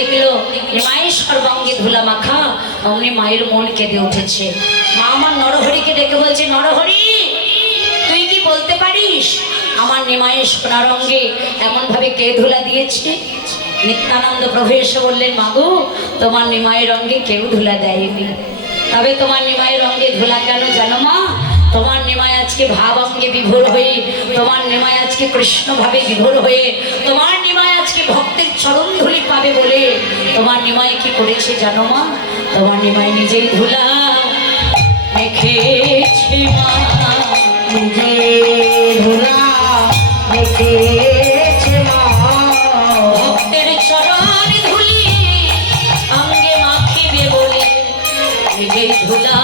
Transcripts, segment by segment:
দেখলো মায়ের সর্বাঙ্গে ধুলা মাখা, অমনি মায়ের মন কেঁদে উঠেছে। মা আমার নরহরিকে ডেকে বলছে, নরহরি তুই কি বলতে পারিস আমার নিমায়ের সোনার অঙ্গে এমন ভাবে কে ধুলা দিয়েছে? নিত্যানন্দ প্রভু এসে বললেন, মাগো তোমার নিমায়ের অঙ্গে কেউ ধুলা দেয়নি। তবে তোমার নিমায়ের অঙ্গে ধুলা কেন জানো মা? তোমার নিমায় আজকে ভাব অঙ্গে বিভোর হয়ে, তোমার নিমায় আজকে কৃষ্ণ ভাবে বিভোর হয়ে, তোমার নিমায় আজকে ভক্তের চরণ ধুলি পাবে বলে তোমার নিমায় কি করেছে জানো মা? তোমার নিমায় নিজেই ধুলা মেখেছে মা, নিজে ধুলা মেখেছে মা। ভক্তের চরণ ধুলি অঙ্গে মাখিবে বলে নিজেই ধুলা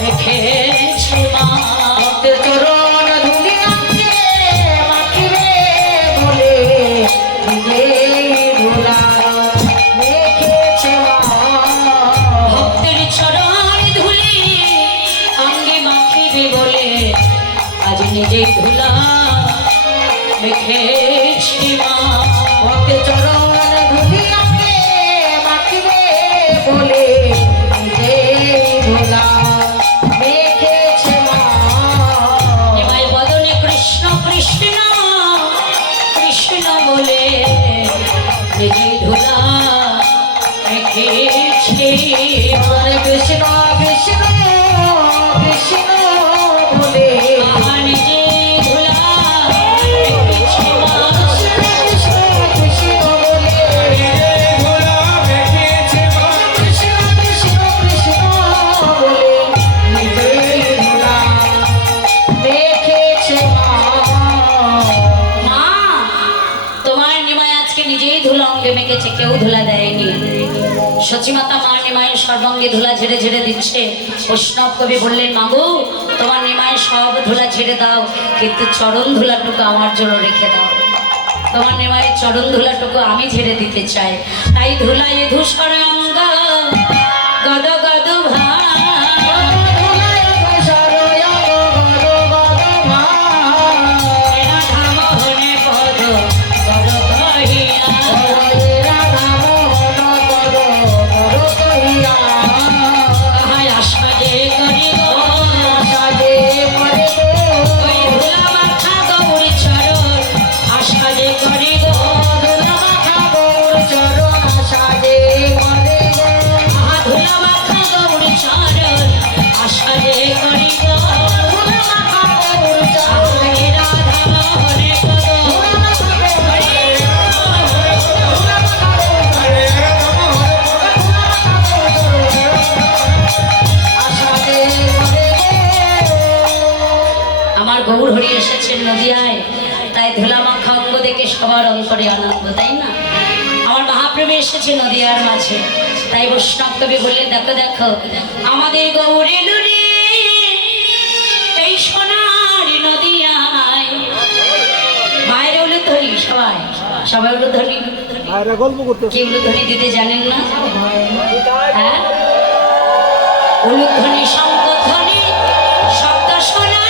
মেখেছে মা। ভক্তের চরণ ধুলি অঙ্গে মাখিবে বলে নিজেই ধুলা মেখেছে মা। ভক্তের চরণ ধুলি অঙ্গে মাখিবে বলে আজ নিজেই ধুলা মেখেছে মা। ভক্তের চরণ ধুলি অঙ্গে মাখিবে বলে নিজেই ধুলা মেখেছে মা। নিমাই বদনে কৃষ্ণ কৃষ্ণ কৃষ্ণ বলে নিজেই ধুলা মেখেছে। হরে কৃষ্ণ কৃষ্ণ কৃষ্ণ বলে নিজে ধুলা মেখেছে মা। কৃষ্ণ কৃষ্ণ বলে ধুলা মেখেছে মা। কৃষ্ণ কৃষ্ণ কৃষ্ণ বলে নিজেই ধুলা মেখেছে মা। মা তোমার নিমাই আজকে নিজেই ধুলা অঙ্গে মেখেছে, কেউ ধুলা দেয়নি। সচিমাতা মা নিমায়ের সর্বাঙ্গে ধুলা ঝেড়ে ঝেড়ে দিচ্ছে। বৈষ্ণব কবি বললেন, মাগো তোমার নিমায়ের সব ধুলা ঝেড়ে দাও, কিন্তু চরণ ধুলাটুকু আমার জন্য রেখে দাও। তোমার নিমায়ের চরণ ধুলাটুকু আমি ঝেড়ে দিতে চাই। তাই ধুলায় ধূসর অঙ্গ গদ গদ ভাই, গৌর হরি এসেছেন নদিয়ায়, তাই ধুলা মাখা অঙ্গ দেখে সবার অন্তরে আনন্দ, তাই না? আমার মহাপ্রভু এসেছে নদিয়ার মাঝে, তাই বৈষ্ণব কবি বললেন, দেখো দেখো আমাদের গৌরে লুরে এই সোনার নদিয়ায়। মায়ের উলুধ্বনি সবাই সবাই উলুধ্বনি, কি উলুধ্বনি দিতে জানেন না? হ্যাঁ, উলুধ্বনি শঙ্খধ্বনি শব্দ শোনা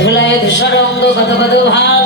ধুলায় ধূসর অঙ্গ কত কত ভাব